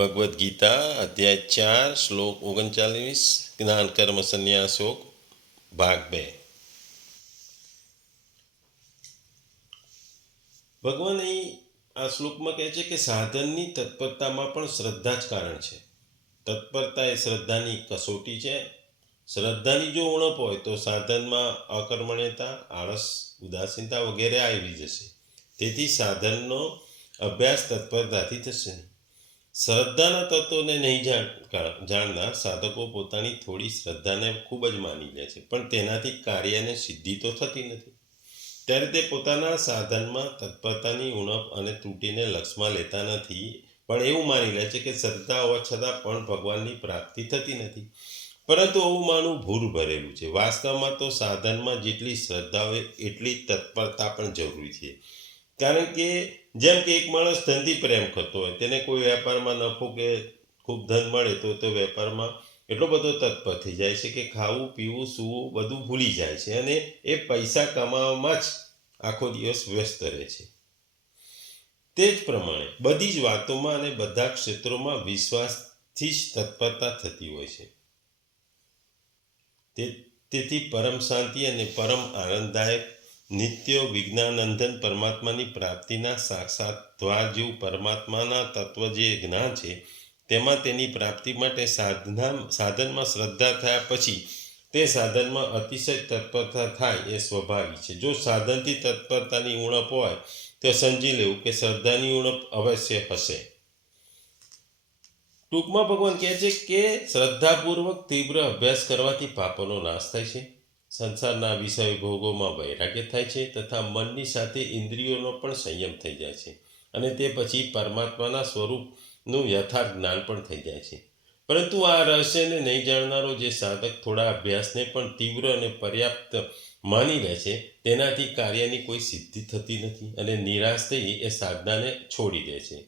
ભગવદ્ ગીતા અધ્યાય ચાર શ્લોક ઓગણચાલીસ જ્ઞાન કર્મ સંન્યાસોક ભાગ બે ભગવાન અહીં આ શ્લોકમાં કહે છે કે સાધનની તત્પરતામાં પણ શ્રદ્ધા જ કારણ છે. તત્પરતા એ શ્રદ્ધાની કસોટી છે. શ્રદ્ધાની જો ઉણપ હોય તો સાધનમાં અકર્મણ્યતા, આળસ, ઉદાસીનતા વગેરે આવી જશે. તેથી સાધનનો અભ્યાસ તત્પરતાથી થશે. શ્રદ્ધાના તત્વોને નહીં જાણ, જાણનાર સાધકો પોતાની થોડી શ્રદ્ધાને ખૂબ જ માની લે છે, પણ તેનાથી કાર્યને સિદ્ધિ તો થતી નથી. ત્યારે તે પોતાના સાધનમાં તત્પરતાની ઉણપ અને ત્રુટીને લક્ષમાં લેતા નથી, પણ એવું માની લે છે કે શ્રદ્ધા હોવા છતાં પણ ભગવાનની પ્રાપ્તિ થતી નથી. પરંતુ એવું માનવું ભૂર ભરેલું છે. વાસ્તવમાં તો સાધનમાં જેટલી શ્રદ્ધા હોય એટલી તત્પરતા પણ જરૂરી છે. કારણ કે જેમ કે એક માણસ ધનથી પ્રેમ કરતો હોય, તેને કોઈ વેપારમાં નફો કે ખૂબ ધન મળે તો તે વેપારમાં એટલો બધો તત્પર થઈ જાય છે કે ખાવું, પીવું, સૂવું બધું ભૂલી જાય છે અને એ પૈસા કમાવામાં જ આખો દિવસ વ્યસ્ત રહે છે. તે જ પ્રમાણે બધી જ વાતોમાં અને બધા ક્ષેત્રોમાં વિશ્વાસથી જ તત્પરતા થતી હોય છે. તે, તેથી પરમ શાંતિ અને પરમ આનંદદાયક નિત્ય વિજ્ઞાનંદન પરમાત્માની પ્રાપ્તિના સાક્ષાત દ્વાર જેવું પરમાત્માના તત્વ જે જ્ઞાન છે, તેમાં તેની પ્રાપ્તિ માટે સાધના સાધનમાં શ્રદ્ધા થયા પછી તે સાધનમાં અતિશય તત્પરતા થાય એ સ્વાભાવિક છે. જો સાધનથી તત્પરતાની ઉણપ હોય, તો સમજી લેવું કે શ્રદ્ધાની ઉણપ અવશ્ય હશે. ટૂંકમાં ભગવાન કહે છે કે શ્રદ્ધાપૂર્વક તીવ્ર અભ્યાસ કરવાથી પાપોનો નાશ થાય છે. સંસારના વિષય ભોગોમાં વૈરાગ્ય થાય છે તથા મનની સાથે ઇન્દ્રિયોનો પણ સંયમ થઈ જાય છે અને તે પછી પરમાત્માના સ્વરૂપનું યથાર્થ જ્ઞાન પણ થઈ જાય છે. પરંતુ આ રહસ્યને નહીં જાણનારો જે સાધક થોડા અભ્યાસને પણ તીવ્ર અને પર્યાપ્ત માની લે છે, તેનાથી કાર્યની કોઈ સિદ્ધિ થતી નથી અને નિરાશ થઈ એ સાધનાને છોડી દે છે.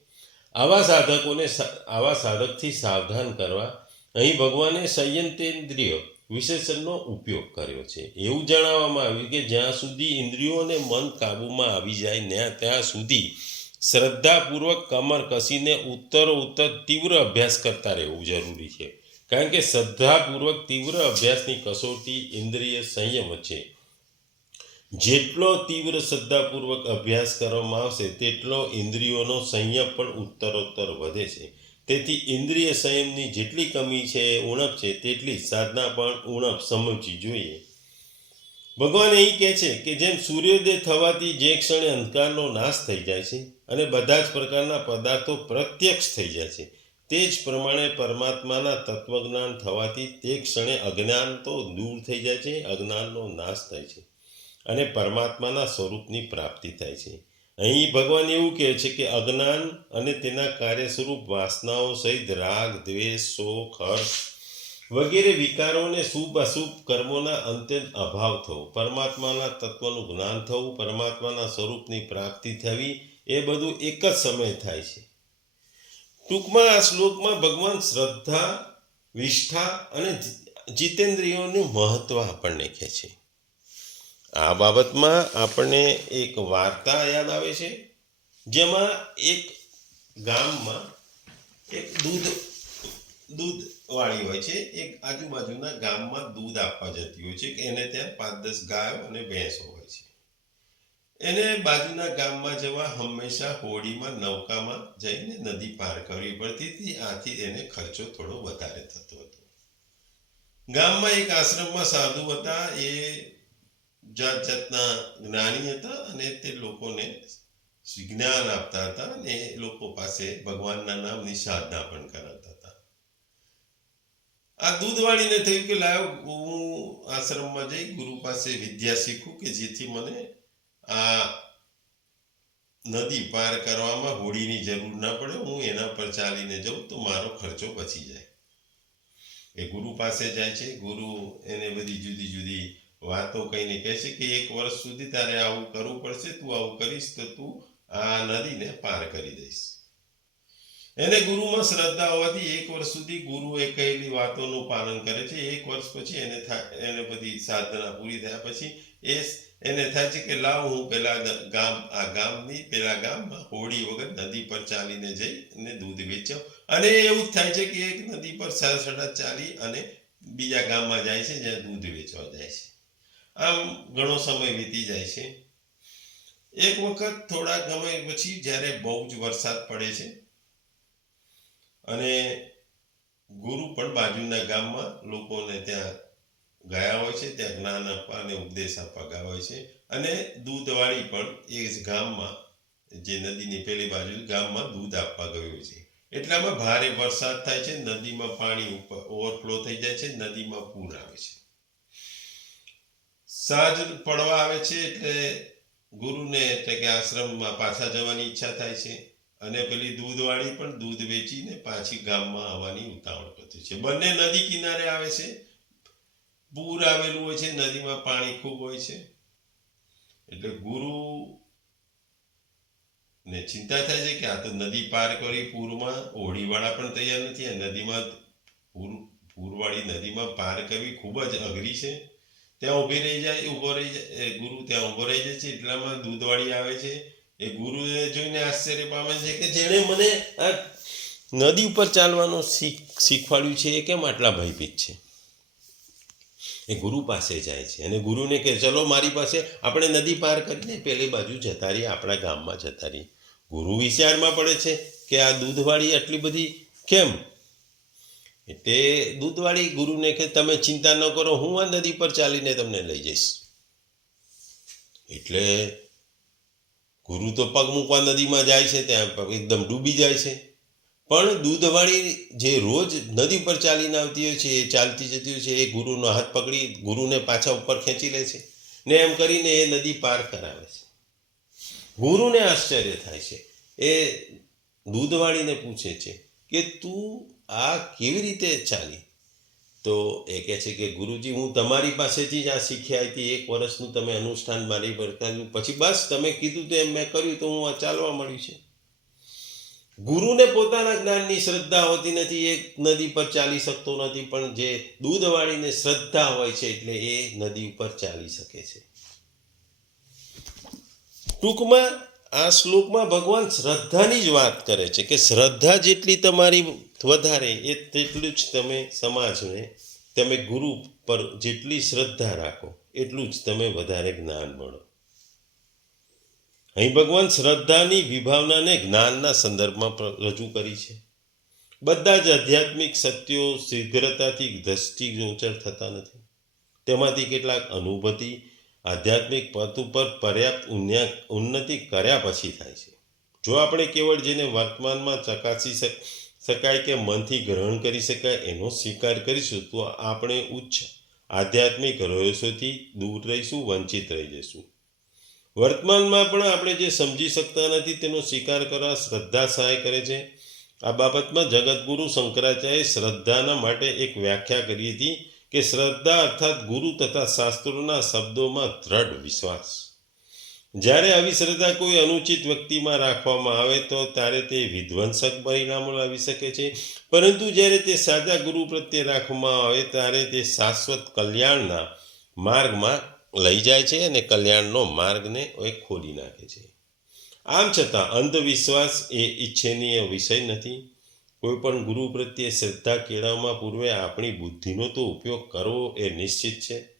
આવા સાધકોને આવા સાધકથી સાવધાન કરવા અહીં ભગવાને સંયંતેન્દ્રિય વિશેષણનો ઉપયોગ કર્યો છે. એવું જણાવવામાં આવ્યું કે જ્યાં સુધી ઇન્દ્રિયો અને મન કાબૂમાં આવી જાય ને ત્યાં સુધી શ્રદ્ધાપૂર્વક કમર કસીને ઉત્તરો ઉત્તર તીવ્ર અભ્યાસ કરતા રહેવું જરૂરી છે. કારણ કે શ્રદ્ધાપૂર્વક તીવ્ર અભ્યાસની કસોટી ઇન્દ્રિય સંયમ છે. જેટલો તીવ્ર શ્રદ્ધાપૂર્વક અભ્યાસ કરવામાં આવશે, તેટલો ઇન્દ્રિયોનો સંયમ પણ ઉત્તરોત્તર વધે છે. તેથી ઇન્દ્રિય સંયમની જેટલી કમી છે, ઉણપ છે, તેટલી સાધના પણ ઉણપ સમજવી જોઈએ. ભગવાન એ કહે છે કે જેમ સૂર્યોદય થવાથી જે ક્ષણે અંધકારનો નાશ થઈ જાય છે અને બધા જ પ્રકારના પદાર્થો પ્રત્યક્ષ થઈ જાય છે, તે જ પ્રમાણે પરમાત્માના તત્વજ્ઞાન થવાથી તે ક્ષણે અજ્ઞાન તો દૂર થઈ જાય છે, અજ્ઞાનનો નાશ થાય છે અને પરમાત્માના સ્વરૂપની પ્રાપ્તિ થાય છે. અહીં ભગવાન એવું કહે છે કે અજ્ઞાન અને તેના કાર્ય સ્વરૂપ વાસનાઓ સહિત રાગ, દ્વેષ, શોક, હર્ષ વગેરે વિકારોને શુભ અશુભ કર્મોના અંત્યંત અભાવ થવો. પરમાત્માના તત્વનું જ્ઞાન થવું, પરમાત્માના સ્વરૂપની પ્રાપ્તિ થવી, એ બધું એક જ સમય થાય છે. ટૂંકમાં આ શ્લોકમાં ભગવાન શ્રદ્ધા, વિષ્ઠા અને જીતેન્દ્રિયોનું મહત્વ આપણને કહે છે. આ બાબતમાં આપણને એક વાર્તા યાદ આવે છે, જેમાં એક ગામમાં એક દૂધ દૂધ વાળી હોય છે. એક આજુબાજુના ગામમાં દૂધ આપવા જતી હોય છે કે એને ત્યાં પાંચ દસ ગાયો અને ભેંસો હોય છે. એને બાજુના ગામમાં જવા હંમેશા હોડીમાં, નૌકામાં જઈને નદી પાર કરવી પડતી હતી. આથી એને ખર્ચો થોડો વધારે થતો હતો. ગામમાં એક આશ્રમમાં સાધુ હતા. એ જાત જાતના જ્ઞાની હતા અને તે લોકોને જ્ઞાન આપતા હતા અને એ લોકો પાસે ભગવાનના નામની સાધના પણ કરાવતા હતા. આ દૂધવાળીને થયું કે લાવ હું આશ્રમમાં જઈ ગુરુ પાસે વિદ્યા શીખું કે જેથી મને આ નદી પાર કરવામાં હોડીની જરૂર ના પડે, હું એના પર ચાલીને જાઉં તો મારો ખર્ચો બચી જાય. એ ગુરુ પાસે જાય છે. ગુરુ એને બધી જુદી જુદી વાતો કહીને કહે છે કે એક વર્ષ સુધી તારે આવું કરવું પડશે, તું આવું કરીશ તો તું આ નદીને પાર કરી દઈશ. એને ગુરુમાં શ્રદ્ધા હોવાથી એક વર્ષ સુધી ગુરુએ કહેલી વાતોનું પાલન કરે છે. એક વર્ષ પછી એને એને બધી સાધના પૂરી થયા પછી એ એને થાય છે કે લાવ હું પેલા ગામ, આ ગામની, પેલા ગામમાં હોડી વગર નદી પર ચાલીને જઈ અને દૂધ વેચાવ અને એવું જ થાય છે કે એક નદી પર સરસડા ચાલી અને બીજા ગામમાં જાય છે જ્યાં દૂધ વેચવા જાય છે. આમ ઘણો સમય વીતી જાય છે. એક વખત થોડા સમય પછી જ્યારે બહુ જ વરસાદ પડે છે અને ગુરુ પણ બાજુના ગામમાં લોકોને ત્યાં ગયા હોય છે, ત્યાં જ્ઞાન આપવા અને ઉપદેશ આપવા ગયા હોય છે. અને દૂધવાળી પણ એ ગામમાં, જે નદીની પેલી બાજુ ગામમાં દૂધ આપવા ગયું છે. એટલામાં ભારે વરસાદ થાય છે, નદીમાં પાણી ઉપર ઓવરફ્લો થઈ જાય છે, નદીમાં પૂર આવે છે. સાંજ પડવા આવે છે એટલે ગુરુને એટલે કે આશ્રમમાં પાછા જવાની ઈચ્છા થાય છે. અને પેલી દૂધવાળી પણ દૂધ વેચીને પાછી ગામમાં આવવાની ઉતાવળ કરતી છે. બંને નદી કિનારે આવે છે. પૂર આવેલું હોય છે. નદીમાં પાણી ખૂબ હોય છે. એટલે ગુરુ ને ચિંતા થાય છે કે આ તો નદી પાર કરી પૂરમાં હોડીવાળા પણ તૈયાર નથી. આ નદીમાં પૂર, પૂરવાળી નદીમાં પાર કરવી ખૂબ જ અઘરી છે. ત્યાં ઊભી રહી જાય ઊભો રહી જાય ગુરુ ત્યાં ઊભો રહી જાય છે, એટલામાં દૂધવાળી આવે છે. એ ગુરુએ જોઈને આશ્ચર્ય પામે છે કે જેણે મને આ નદી ઉપર ચાલવાનું શીખ, શીખવાડ્યું છે, એ કેમ આટલા ભયભીત છે? એ ગુરુ પાસે જાય છે અને ગુરુને કહે, ચલો મારી પાસે, આપણે નદી પાર કરીને પેલી બાજુ જતા રહીએ, આપણા ગામમાં જતા રહીએ. ગુરુ વિચારમાં પડે છે કે આ દૂધવાળી આટલી બધી કેમ એટલે દૂધવાળી ગુરુને કે તમે ચિંતા ન કરો, હું આ નદી પર ચાલીને તમને લઈ જઈશ. એટલે ગુરુ તો પગ મૂકવા નદીમાં જાય છે, ત્યાં એકદમ ડૂબી જાય છે. પણ દૂધવાળી જે રોજ નદી પર ચાલીને આવતી હોય છે, એ ચાલતી જતી હોય છે, એ ગુરુનો હાથ પકડી ગુરુને પાછા ઉપર ખેંચી લે છે ને એમ કરીને એ નદી પાર કરાવે છે. ગુરુને આશ્ચર્ય થાય છે. એ દૂધવાળીને પૂછે છે કે તું આ કેવી રીતે ચાલી? તો એ કહે છે કે, ગુરુજી, હું તમારી પાસેથી જ આ શીખ્યા હતી એક વર્ષનું તમે અનુષ્ઠાન મારી પર કર્યું પછી બસ તમે કીધું તો એમ મેં કર્યું તો હું આ ચાલવા મળ્યું છે. ગુરુને પોતાના જ્ઞાનની શ્રદ્ધા હોતી નથી. એ નદી પર ચાલી શકતો નથી, પણ જે દૂધવાળીને શ્રદ્ધા હોય છે એટલે એ નદી ઉપર ચાલી શકે છે. ટૂંકમાં આ શ્લોકમાં ભગવાન શ્રદ્ધાની જ વાત કરે છે કે શ્રદ્ધા જેટલી તમારી વધારે એ તેટલું જ તમે સમાજને, તમે ગુરુ પર જેટલી શ્રદ્ધા રાખો, એટલું જ તમે વધારે જ્ઞાન મળો. અહીં ભગવાન શ્રદ્ધાની વિભાવનાને જ્ઞાનના સંદર્ભમાં રજૂ કરી છે. બધા જ આધ્યાત્મિક સત્યો શીઘ્રતાથી દ્રષ્ટિ ગોચર થતા નથી. તેમાંથી કેટલાક અનુભૂતિ આધ્યાત્મિક પથ ઉપર પર્યાપ્ત ઉન્નતિ કર્યા પછી થાય છે. જો આપણે કેવળ જેને વર્તમાનમાં ચકાસી શક શકાય કે મનથી ગ્રહણ કરી શકાય, એનો સ્વીકાર કરીશું તો આપણે ઉચ્ચ આધ્યાત્મિક રહસ્યોથી દૂર રહીશું, વંચિત રહી જઈશું. વર્તમાનમાં પણ આપણે જે સમજી શકતા નથી, તેનો સ્વીકાર કરવા શ્રદ્ધા સહાય કરે છે. આ બાબતમાં જગતગુરુ શંકરાચાર્ય શ્રદ્ધાના માટે એક વ્યાખ્યા કરી હતી કે શ્રદ્ધા અર્થાત ગુરુ તથા શાસ્ત્રોના શબ્દોમાં દ્રઢ વિશ્વાસ. જ્યારે આવી શ્રદ્ધા કોઈ અનુચિત વ્યક્તિમાં રાખવામાં આવે તો ત્યારે તે વિધ્વંસક પરિણામો લાવી શકે છે. પરંતુ જ્યારે તે સાદા ગુરુ પ્રત્યે રાખવામાં આવે ત્યારે તે શાશ્વત કલ્યાણના માર્ગમાં લઈ જાય છે અને કલ્યાણનો માર્ગને એ ખોલી નાખે છે. આમ છતાં અંધવિશ્વાસ એ ઈચ્છનીય વિષય નથી. કોઈપણ ગુરુ પ્રત્યે શ્રદ્ધા કેળવવા પૂર્વે આપણી બુદ્ધિનો તો ઉપયોગ કરવો એ નિશ્ચિત છે.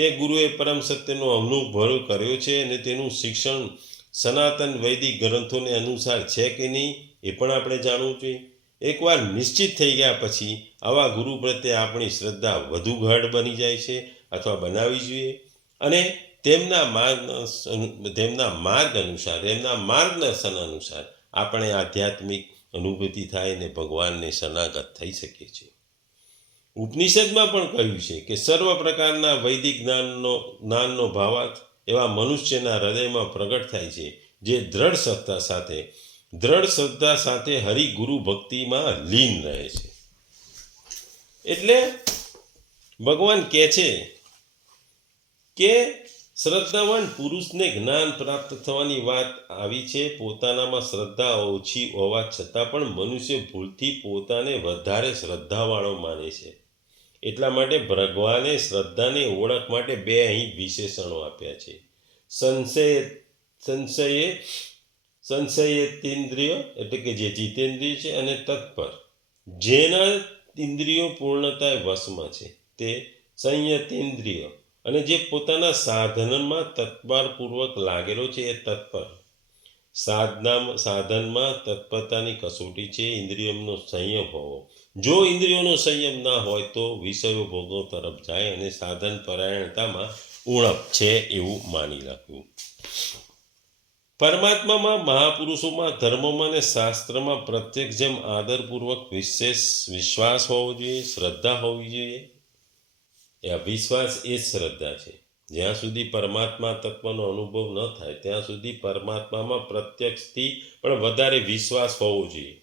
તે ગુરુએ પરમ સત્યનો અનુભવ કર્યો છે અને તેનું શિક્ષણ સનાતન વૈદિક ગ્રંથોને અનુસાર છે કે નહીં એ પણ આપણે જાણવું જોઈએ. એકવાર નિશ્ચિત થઈ ગયા પછી આવા ગુરુ પ્રત્યે આપણી શ્રદ્ધા વધુ ગાઢ બની જાય છે અથવા બનાવવી જોઈએ અને તેમના માર્ગ તેમના માર્ગ અનુસાર, તેમના માર્ગદર્શન અનુસાર આપણે આધ્યાત્મિક અનુભૂતિ થાય અને ભગવાનને શરણાગત થઈ શકીએ છીએ. ઉપનિષદમાં પણ કહ્યું છે કે સર્વ પ્રકારના વૈદિક જ્ઞાનનો જ્ઞાનનો ભાવાર્થ એવા મનુષ્યના હૃદયમાં પ્રગટ થાય છે, જે દ્રઢ સત્તા સાથે, દ્રઢ શ્રદ્ધા સાથે હરિગુરુ ભક્તિમાં લીન રહે છે. એટલે ભગવાન કહે છે કે શ્રદ્ધાવાન પુરુષને જ્ઞાન પ્રાપ્ત થવાની વાત આવી છે. પોતાનામાં શ્રદ્ધા ઓછી હોવા છતાં પણ મનુષ્ય ભૂલથી પોતાને વધારે શ્રદ્ધાવાળો માને છે. એટલા માટે ભગવાને શ્રદ્ધાની ઓળખ માટે બે અહીં વિશેષણો આપ્યા છે. સંશય, સંશયે સંશયેન્દ્રિય એટલે કે જે જીતેન્દ્રિય છે અને તત્પર. જેના ઇન્દ્રિયો પૂર્ણતાએ વશમાં છે તે સંયતેન્દ્રિય અને જે પોતાના સાધનમાં તત્પરપૂર્વક લાગેલો છે એ તત્પર. સાધના સાધનમાં તત્પરતાની કસોટી છે, ઇન્દ્રિયનો સંયમ હોવો. જો ઇન્દ્રિયોનો સંયમ ના હોય તો વિષયો ભોગો તરફ જાય અને સાધન પરાયણતામાં ઉણપ છે એવું માની રાખવું. પરમાત્મામાં મહાપુરુષોમાં, ધર્મોમાં અને શાસ્ત્રમાં પ્રત્યેક જેમ આદરપૂર્વક વિશેષ વિશ્વાસ હોવો જોઈએ, શ્રદ્ધા હોવી જોઈએ એ અવિશ્વાસ એ શ્રદ્ધા છે. જ્યાં સુધી પરમાત્મા તત્વનો અનુભવ ન થાય, ત્યાં સુધી પરમાત્મામાં પ્રત્યક્ષથી પણ વધારે વિશ્વાસ હોવો જોઈએ.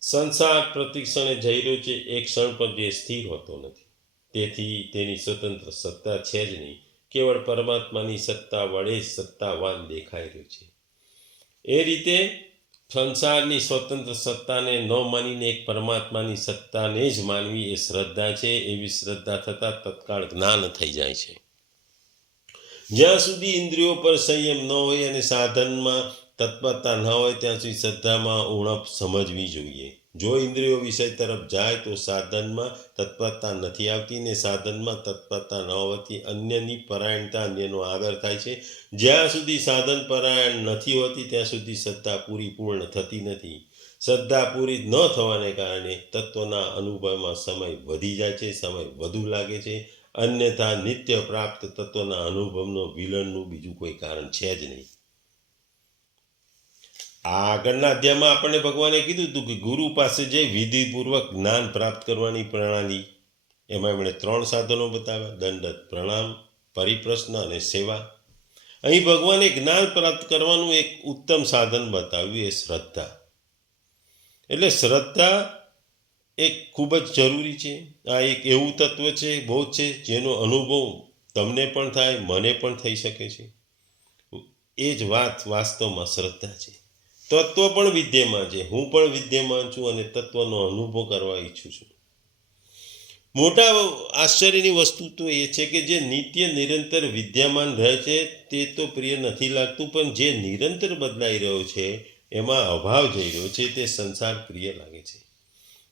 સંસાર પ્રતિક્ષણે જઈ રહ્યો છે એક ક્ષણ પણ જે સ્થિર હોતો નથી. તેથી તેની સ્વતંત્ર સત્તા છે જ નહીં. કેવળ પરમાત્માની સત્તા વડે જ સત્તાવાન દેખાઈ રહ્યું છે. એ રીતે સંસારની સ્વતંત્ર સત્તાને ન માનીને એક પરમાત્માની સત્તાને જ માનવી એ શ્રદ્ધા છે, એવી શ્રદ્ધા થતાં તત્કાળ જ્ઞાન થઈ જાય છે. જ્યાં સુધી ઇન્દ્રિયો પર સંયમ ન હોય અને સાધનમાં તત્પરતા ન હોય, ત્યાં સુધી શ્રદ્ધામાં ઉણપ સમજવી જોઈએ. જો ઇન્દ્રિયો વિષય તરફ જાય તો સાધનમાં તત્પરતા નથી આવતી ને સાધનમાં તત્પરતા ન હોવાથી અન્યની પરાયણતા અન્યનો આદર થાય છે. જ્યાં સુધી સાધન પરાયણ નથી હોતી, ત્યાં સુધી શ્રદ્ધા પૂરી પૂર્ણ થતી નથી. શ્રદ્ધા પૂરી ન થવાને કારણે તત્વના અનુભવમાં સમય વધી જાય છે, સમય વધુ લાગે છે. અન્યથા નિત્ય પ્રાપ્ત તત્વના અનુભવનો વિલનનું બીજું કોઈ કારણ છે જ નહીં. આગળના અધ્યાયમાં આપણને ભગવાને કીધું હતું કે ગુરુ પાસે જે વિધિપૂર્વક જ્ઞાન પ્રાપ્ત કરવાની પ્રણાલી. એમાં એમણે ત્રણ સાધનો બતાવ્યા. દંડત પ્રણામ, પરિપ્રશ્ન અને સેવા. અહીં ભગવાને જ્ઞાન પ્રાપ્ત કરવાનું એક ઉત્તમ સાધન બતાવ્યું એ શ્રદ્ધા. એટલે શ્રદ્ધા એક ખૂબ જ જરૂરી છે. આ એક એવું તત્વ છે બહુ છે, જેનો અનુભવ તમને પણ થાય, મને પણ થઈ શકે છે. એ જ વાત વાસ્તવમાં શ્રદ્ધા છે. તત્વ પણ વિદ્યમાન છે. હું પણ વિદ્યમાન છું અને તત્વનો અનુભવ કરવા ઈચ્છું છું. મોટા આશ્ચર્યની વસ્તુ તો એ છે કે જે નિત્ય નિરંતર વિદ્યમાન રહે છે તે તો પ્રિય નથી લાગતું, પણ જે નિરંતર બદલાઈ રહ્યો છે, એમાં અભાવ જઈ રહ્યો છે, તે સંસાર પ્રિય લાગે છે.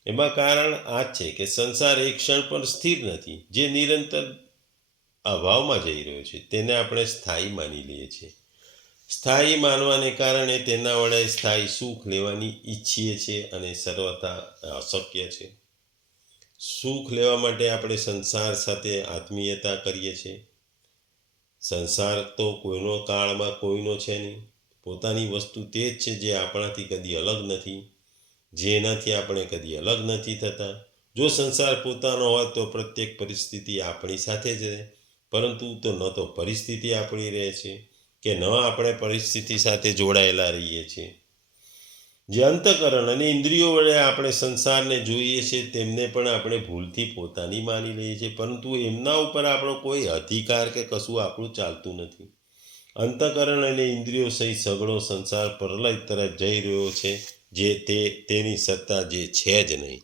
એમાં કારણ આ છે કે સંસાર એક ક્ષણ પણ સ્થિર નથી. જે નિરંતર અભાવમાં જઈ રહ્યો છે, તેને આપણે સ્થાયી માની લઈએ છીએ. સ્થાયી માનવાને કારણે તેના વડે સ્થાયી સુખ લેવાની ઈચ્છીએ છીએ અને સર્વથા અશક્ય છે. સુખ લેવા માટે આપણે સંસાર સાથે આત્મીયતા કરીએ છીએ. સંસાર તો કોઈનો કાળમાં કોઈનો છે નહીં. પોતાની વસ્તુ તે જ છે જે આપણાથી કદી અલગ નથી, જેનાથી આપણે કદી અલગ નથી થતા. જો સંસાર પોતાનો હોય તો પ્રત્યેક પરિસ્થિતિ આપણી સાથે જ રહે, પરંતુ તો ન તો પરિસ્થિતિ આપણી રહે છે. કે ન આપણે પરિસ્થિતિ સાથે જોડાયેલા રહીએ છીએ. જે અંતકરણ અને ઇન્દ્રિયો વડે આપણે સંસારને જોઈએ છીએ તેમને પણ આપણે ભૂલથી પોતાની માની લઈએ છીએ. પરંતુ એમના ઉપર આપણો કોઈ અધિકાર કે કશું આપણું ચાલતું નથી. અંતકરણ અને ઇન્દ્રિયો સહિત સગળો સંસાર પ્રલય તરફ જઈ રહ્યો છે, જે તે, તેની સત્તા જે છે જ નહીં.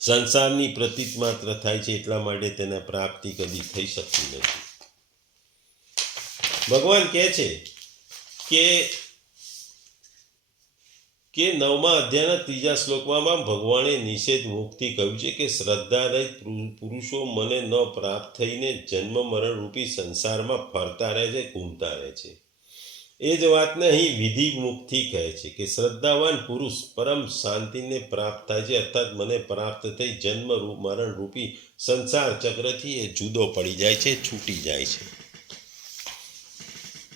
સંસારની પ્રતીત માત્ર થાય છે એટલા માટે તેને પ્રાપ્તિ કદી થઈ શકતી નથી. ભગવાન કહે છે કે કે નવમા અધ્યાયના ત્રીજા શ્લોકમાં ભગવાને નિષેધ મુક્તિ કહ્યું છે કે શ્રદ્ધારહિત પુરુષો મને ન પ્રાપ્ત થઈને જન્મ મરણ રૂપી સંસારમાં ફરતા રહે છે, ઘૂમતા રહે છે. એ જ વાતને અહીં વિધિ મુક્તિ કહે છે કે શ્રદ્ધાવાન પુરુષ પરમ શાંતિને પ્રાપ્ત થાય છે, અર્થાત મને પ્રાપ્ત થઈ જન્મ મરણ રૂપી સંસાર ચક્રથી એ જુદો પડી જાય છે, છૂટી જાય છે.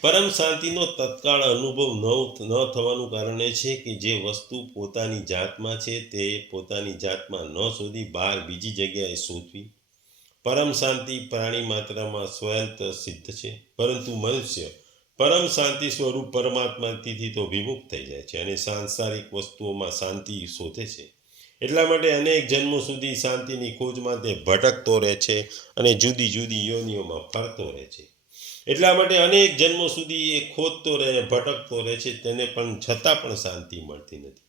પરમ શાંતિનો તત્કાળ અનુભવ ન ન થવાનું કારણ એ છે કે જે વસ્તુ પોતાની જાતમાં છે તે પોતાની જાતમાં ન શોધી બહાર બીજી જગ્યાએ શોધવી. પરમ શાંતિ પ્રાણી માત્રામાં સ્વયંત સિદ્ધ છે, પરંતુ મનુષ્ય પરમ શાંતિ સ્વરૂપ પરમાત્માથી તો વિમુખ થઈ જાય છે અને સાંસારિક વસ્તુઓમાં શાંતિ શોધે છે. એટલા માટે અનેક જન્મો સુધી શાંતિની ખોજમાં તે ભટકતો રહે છે અને જુદી જુદી યોનિઓમાં ફરતો રહે છે. એટલા માટે અનેક જન્મો સુધી એ ખોદતો રહે, ભટકતો રહે છે, તેને પણ છતાં પણ શાંતિ મળતી નથી.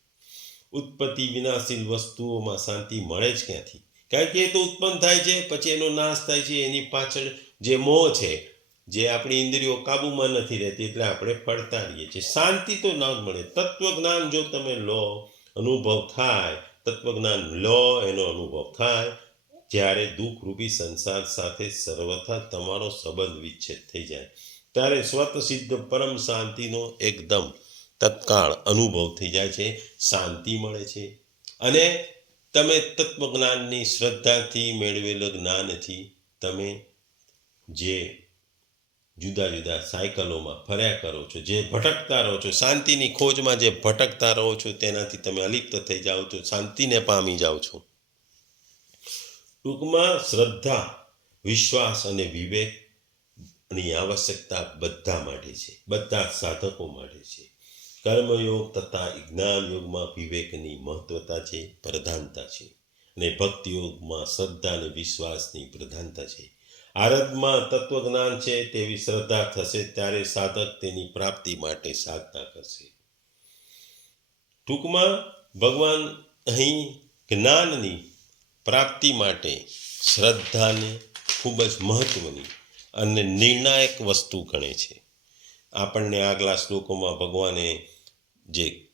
ઉત્પત્તિ વિનાશીલ વસ્તુઓમાં શાંતિ મળે જ ક્યાંથી? કારણ કે એ તો ઉત્પન્ન થાય છે, પછી એનો નાશ થાય છે, એની પાછળ જે મોહ છે, જે આપણી ઇન્દ્રિયો કાબૂમાં નથી રહેતી, એટલે આપણે પડતા રહીએ છીએ. શાંતિ તો ના જ મળે. તત્વજ્ઞાન જો તમે લો, અનુભવ થાય. તત્વજ્ઞાન લો, એનો અનુભવ થાય. જ્યારે દુઃખરૂપી સંસાર સાથે સર્વથા તમારો સંબંધ વિચ્છેદ થઈ જાય, ત્યારે સ્વતસિદ્ધ પરમ શાંતિનો એકદમ તત્કાળ અનુભવ થઈ જાય છે, શાંતિ મળે છે. અને તમે તત્વજ્ઞાનની શ્રદ્ધાથી મેળવેલો જ્ઞાનથી તમે જે જુદા જુદા સાયકલોમાં ફર્યા કરો છો, જે ભટકતા રહો છો, શાંતિની ખોજમાં જે ભટકતા રહો છો, તેનાથી તમે અલિપ્ત થઈ જાઓ છો, શાંતિને પામી જાઓ છો. ટૂંકમાં શ્રદ્ધા, વિશ્વાસ અને વિવેકની આવશ્યકતા બધા માટે છે. બધા સાધકો માટે છે. કર્મયોગ તથા જ્ઞાન યોગમાં વિવેકની મહત્વતા છે, પ્રધાનતા છે અને ભક્તિયોગમાં શ્રદ્ધા અને વિશ્વાસની પ્રધાનતા છે. આરંભમાં તત્વજ્ઞાન છે તેવી શ્રદ્ધા થશે ત્યારે સાધક તેની પ્રાપ્તિ માટે સાધના કરશે. ટૂંકમાં ભગવાન અહીં જ્ઞાનની પ્રાપ્તિ માટે શ્રદ્ધાને ખૂબ જ મહત્વની અને નિર્ણાયક વસ્તુ ગણે છે. આપણને આગલા શ્લોકોમાં ભગવાને જે